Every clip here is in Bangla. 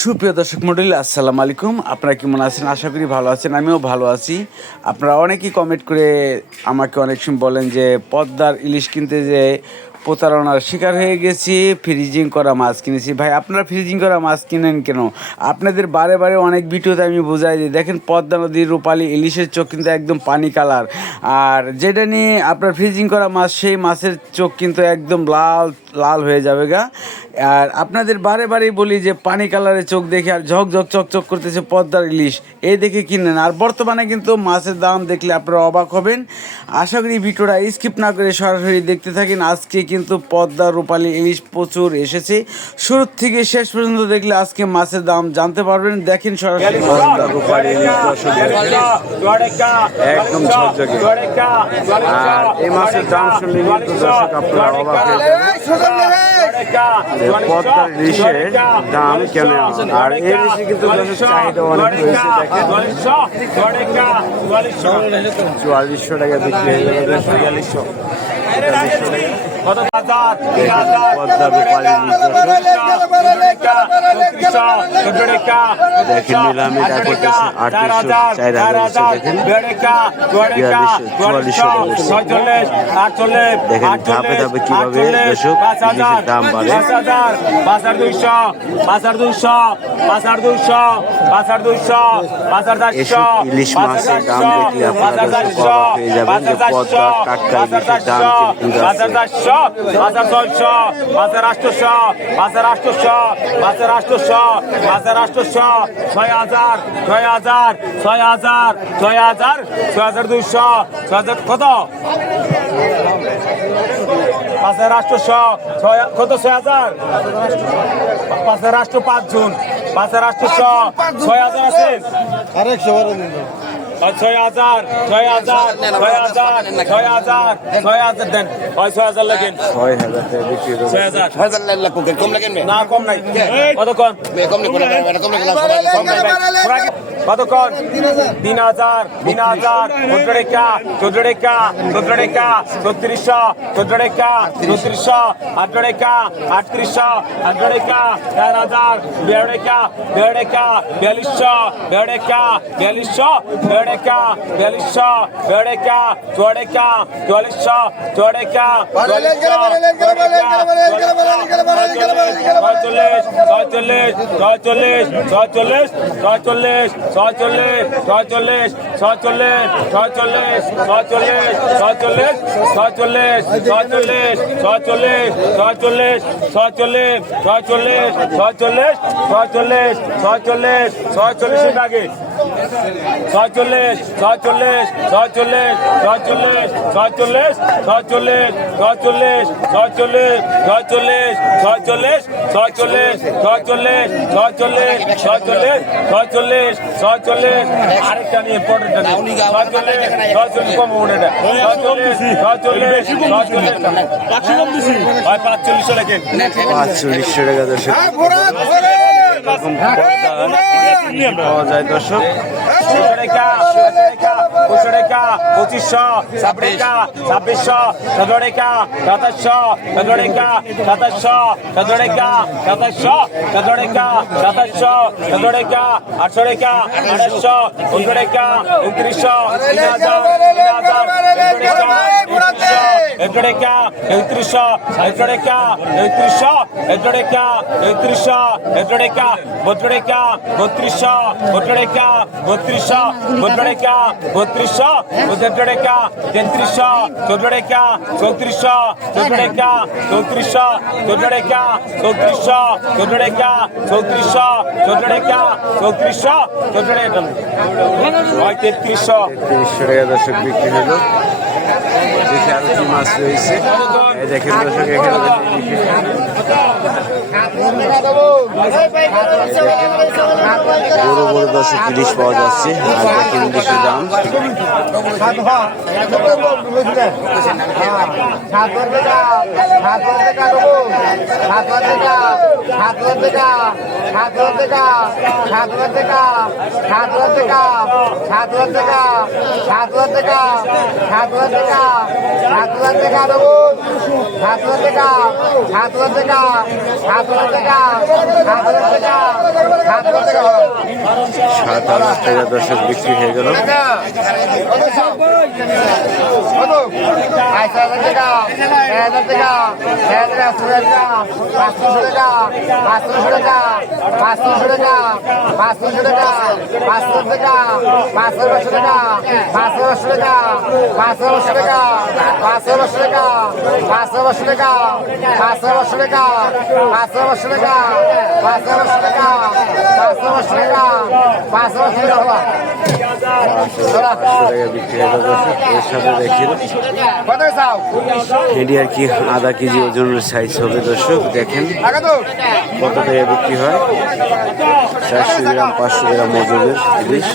সুপ্রিয় দর্শক মণ্ডলী, আসসালামু আলাইকুম। আপনারা কেমন আছেন? আশা করি ভালো আছেন। আমিও ভালো আছি। আপনারা অনেকেই কমেন্ট করে আমাকে অনেক সময় বলেন যে পদ্মার ইলিশ কিনতে যে প্রতারণার শিকার হয়ে গেছি, ফ্রিজিং করা মাছ কিনেছি। ভাই, আপনারা ফ্রিজিং করা মাছ কিনেন কেন? আপনাদের বারে বারে অনেক ভিডিওতে আমি বোঝাই দিই, দেখেন পদ্মা নদীর রূপালী ইলিশের চোখ কিন্তু একদম পানি কালার, আর যেটা নিয়ে আপনার ফ্রিজিং করা মাছ, সেই মাছের চোখ কিন্তু একদম লাল লাল হয়ে যাবে গা। আর আপনাদের বারে বারেই বলি যে পানি কালারের চোখ দেখে আর ঝক ঝক চকচক করতেছে পদ্মার ইলিশ, এই দেখে কিনেন। আর বর্তমানে কিন্তু মাছের দাম দেখলে আপনারা অবাক হবেন। আশা করি ভিডিওটা স্কিপ না করে সরাসরি দেখতে থাকেন। আজকে কিন্তু পদ্মা রূপালী ইলিশ প্রচুর এসেছে, শুরু থেকে শেষ পর্যন্ত দেখলে আজকে মাছের দাম জানতে পারবেন। দেখেন সরাসরি পদ্মা রূপালী ইলিশ একদম ঝকঝকে, আর এই মাছের দাম শুনলে কিন্তু দর্শক আপনারা অবাক হয়ে যাবেন। পদ্মার ইলিশের দাম কেন, আর এই ইলিশে কিন্তু চাহিদা অনেক রয়েছে। দেখেন 4400 টাকা বিক্রি হয়ে গেল, 4200 দেখেন নিলামে করতেছে 800, 4000, দেখেন ধাপে ধাপে কিভাবে দর্শক ইলিশের দাম বাড়ে। 200 ইলিশ মাছের দাম দেখলে আপনারা দর্শক অবাক হয়ে যাবেন যে পদ্মা টাটকা ইলিশের দাম কিন্তু আছে। 6200 কত? 5800 কত? 6000 5800 5 জুন 5800 6000 আছে আর 112 দিন 6000 দেন, 6000 লাগেন, 6000 টাকা বিক্রি করে 6000 কম লাগেন না, কম নাই, কত কম কতক্ষণ? 3000 14 টাকা 3400 18 টাকা 3800 টাকা 4000 42 টাকা 4200 টাকা 4400 টাকা আরেকটা নিয়ে পরেরটা নিয়ে 46 কম ওটা 45 লেখেন 4500 টাকা দর্শক পাওয়া যায় দর্শক। 2500 2600 2600 2700 2700 2700 2700 800 টাকা 800 29 টাকা 2900 টাকা দর্শক বিক্রি হলো। দেখি আরো কি মাছ রয়েছে, দেখেন দর্শক এখানে বড় বড় দর্শক ইলিশ পাওয়া যাচ্ছে। আর দেখেন ইলিশের দাম 7,000 টাকা দর্শক বিক্রি হয়ে গেল। বিক্রি হয়ে গেল দর্শক। এর সাথে দেখেন এটি আর কি আধা কেজি ওজনের সাইজ হবে দর্শক। দেখেন কত টাকা বিক্রি হয়। 400 গ্রাম 500 গ্রাম ওজনের ইলিশ।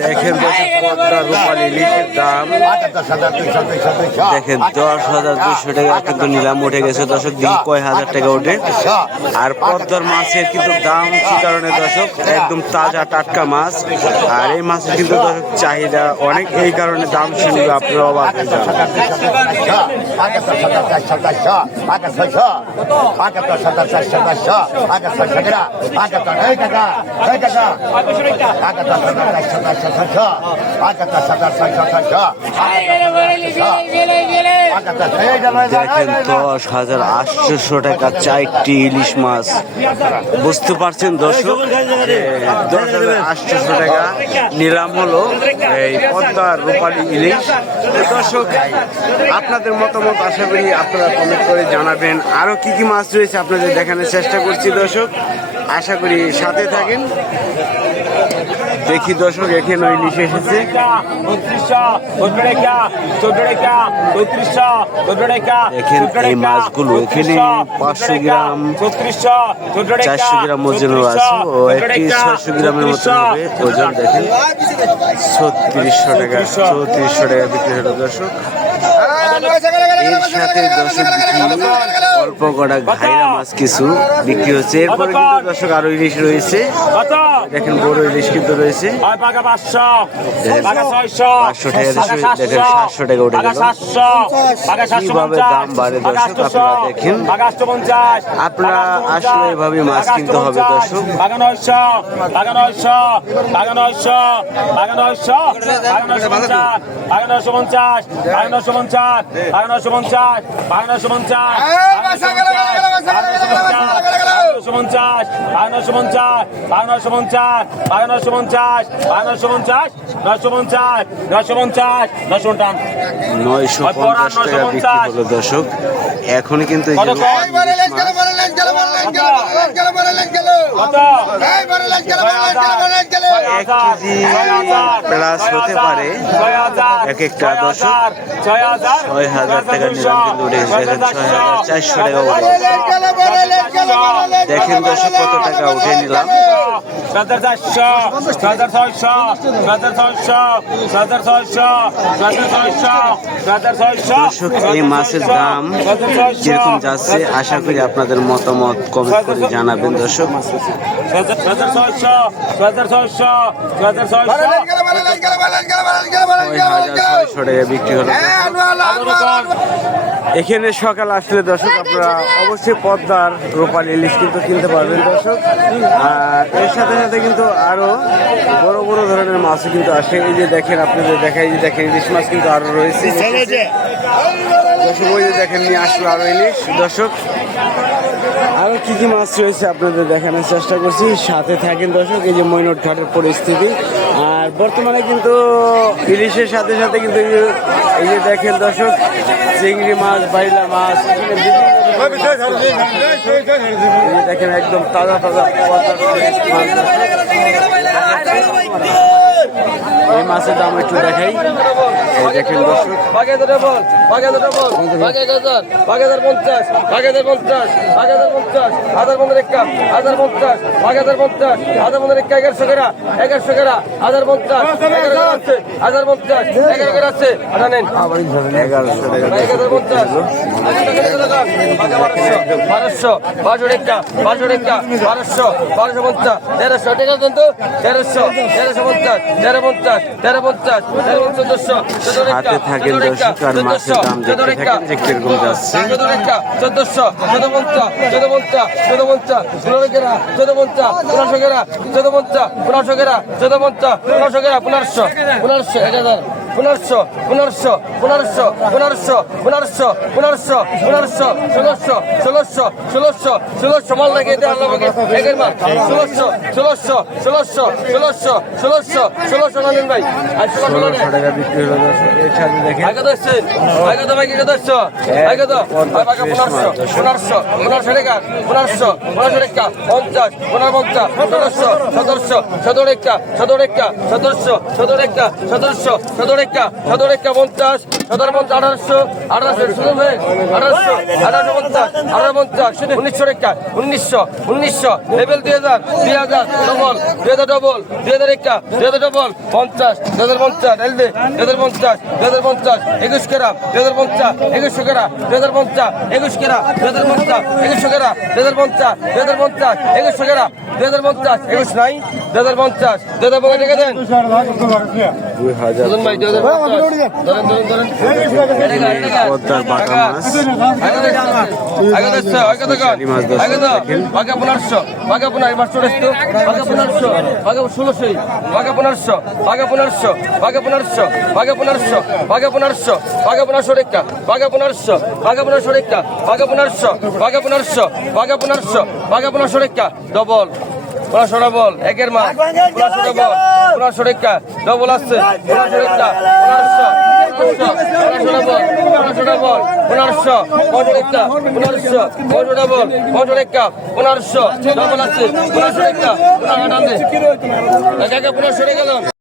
দেখেন পদ্মা রূপালী ইলিশের দাম দেখেন 10,200 টাকা কিন্তু নিলাম উঠে গেছে দর্শক। দিন কয় হাজার টাকা ওঠে। আর পদ্মার মাছের কিন্তু দাম কি কারণে দর্শক, একদম তাজা টাটকা মাছ। আর এই মাছের কিন্তু দর্শক চাহিদা অনেক, এই কারণে দাম শুনবে আপনারা অবাক হয়ে যাবেন। দেখেন 10,800 টাকা 4টি ইলিশ মাছ। বুঝতে পারছেন দর্শক, 10,800 টাকা নিলাম হলো এই পদ্মার রূপালী ইলিশ। দর্শক আপনাদের মতামত আশা করি আপনারা কমেন্ট করে জানাবেন। আরো কি কি মাছ রয়েছে আপনাদের দেখানোর চেষ্টা করছি দর্শক, আশা করি সাথে থাকেন। দেখি দর্শক এখানে ইলিশ এসেছে। দেখেন এই মাছগুলো এখানে 500 গ্রাম 400 গ্রাম ওজনের আছে ও একটি 600 গ্রামের মতো হবে ওজন। দেখেন 3600 টাকা 3400 টাকা বিক্রি হলো দর্শক। এর সাথে দর্শক অল্প কটা ঘাইরা মাছ কিছু বিক্রি হচ্ছে। এরপরে কিন্তু দর্শক আরো ইলিশ রয়েছে। দেখেন বড় ইলিশ কিন্তু রয়েছে 500 টাকা, দেখেন 700 টাকা উঠে গেল। কিভাবে দাম বাড়ে দর্শক আপনারা দেখেন। আপনারা আসলে এভাবে মাছ কিনতে হবে দর্শক। দর্শক এখন কিন্তু প্লাস হতে পারে এক একটা দর্শক। 6,000 টাকা নিলাম কিন্তু উঠে গেছে 6,400 টাকা উঠে। দেখেন দর্শক কত টাকা উঠে নিলাম। দর্শক এই মাছের দাম কিরকম যাচ্ছে আশা করি আপনাদের মতামত কমেন্ট করে জানাবেন দর্শক। 6,600 টাকা বিক্রি হলো। এখানে সকাল আসলে দর্শক আপনারা অবশ্যই পদ্মার রূপালী ইলিশ কিন্তু কিনতে পারবেন দর্শক। আর এর সাথে সাথে কিন্তু আরো বড় বড় ধরনের মাছও কিন্তু আসে। এই যে দেখেন আপনাদের দেখাই, যে দেখেন ইলিশ মাছ কিন্তু আরো রয়েছে দর্শক। ওই যে দেখেন নিয়ে আসলো আরো ইলিশ দর্শক। আরো কি কি মাছ রয়েছে আপনাদের দেখানোর চেষ্টা করছি, সাথে থাকেন দর্শক। এই যে মৈনট ঘাটের পরিস্থিতি, আর বর্তমানে কিন্তু ইলিশের সাথে সাথে কিন্তু এই যে দেখেন দর্শক চিংড়ি মাছ বাইলা মাছ এই যে দেখেন একদম তাজা তাজা পদ্মার মাছ এই মাছের দাম একটু দেখাই এই দেখেন দর্শক হাতে থাকেন দর্শক আর মাছের দাম দেখতে থাকেন যে কিরকম যাচ্ছে 1600 টাকা বিক্রি হলো দর্শক এর সাথে দেখেন লেভেল 2000 ডবল 50 21 কেরা 2100 কেরা 21 কেরা 2100 কেরা 2100 কেরা 21 নাই 2050 টাকা দেন 2000 ভাই 2050 পদ্মার বাটা মাছ বাঘা 1500 বাঘা 1500 ডবল 1500 ডবল একের মাছ 1500 ডবল 1500 টাকা ডবল আসছে 1500 টাকা 1500 ডবল 1500 ডবল 1500 টাকা 1500 ডবল 1500 টাকা 1500 ডবল আসছে 1500 টাকা 1500 টাকা